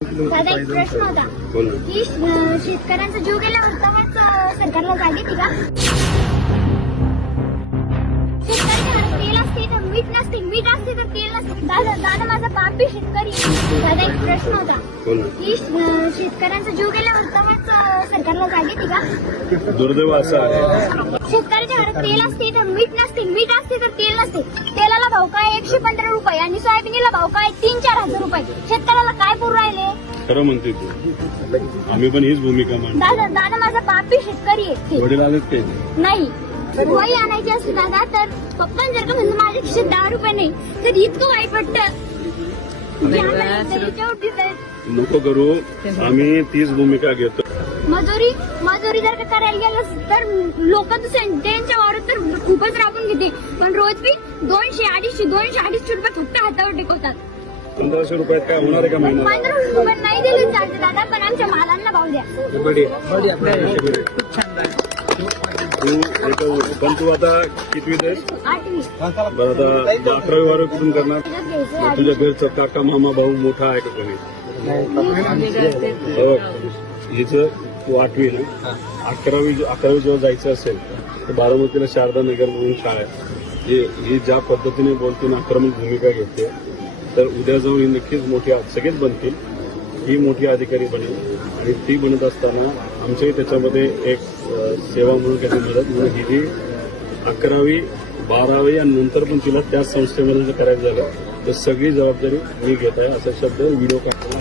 दादा एक प्रश्न होता की शेतकऱ्यांचा जीव गेल्यावर तेव्हाच सरकारला जाग येते का? शेतकऱ्याच्या घरात तेल असते तर मीठ नसते, मीठ असते तर तेल नसते. दादा माझा बाप बी शेतकरी. दादा एक प्रश्न होता की शेतकऱ्यांचा जीव गेल्यावर तेव्हाच सरकारला जाग येते का? दुर्दैव असं आहे. शेतकऱ्याच्या घरात तेल असते तर मीठ नसते, मीठ असते तर तेल नसते. तेलाला भाव काय 115 रुपये आणि सोयाबीनला भाव काय 3-4 हजार रुपये. शेतकऱ्याला काय पुरू राहिले? खरं म्हणते तू, आम्ही पण हीच भूमिका मांडतो. दादा माझा बाप बी शेतकरी आहे. वडील आलेत ते नाही वही आणायची असते दादा तर पप्पा जर का म्हणजे माझ्या खिशात 10 रुपये नाही तर इतकं वाईट वाटतं. नको करू, आम्ही तीच भूमिका घेतो. मजुरी जर का करायला गेलं तर लोक त्यांच्या वावरात तर खूपच राबून घेते, पण रोज बी 200-250 रुपये फक्त हातावर टेकवतात. 1500 रुपयात काय होणार आहे का महिना? 1500 रुपये नाही दिले चालते दादा, पण आमच्या मालांना भाव द्या. पण तू आता कितवी आहेस? 8वी बरं, आता 11वी वार कुठून करणार? तुझ्या घरचा काका मामा भाऊ मोठा आहे का कोणी? हिचं तू 8वी ना, 11वी जेव्हा जायचं असेल तर बारामतीला शारदा नगर म्हणून शाळा आहे. ही ज्या पद्धतीने बोलते आक्रमक भूमिका घेते, तर उद्या जाऊन ही नक्कीच मोठी सगळेच बनतील. ही मोठी अधिकारी बनेल आणि ती बनत असताना आमच्याही त्याच्यामध्ये एक सेवा म्हणून त्याची मदत म्हणून ही जी 11वी 12वी आणि नंतर पण तिला त्याच संस्थेमध्ये जर करायचं झालं तर सगळी जबाबदारी मी घेत आहे, असा शब्द व्हिडिओ काढताना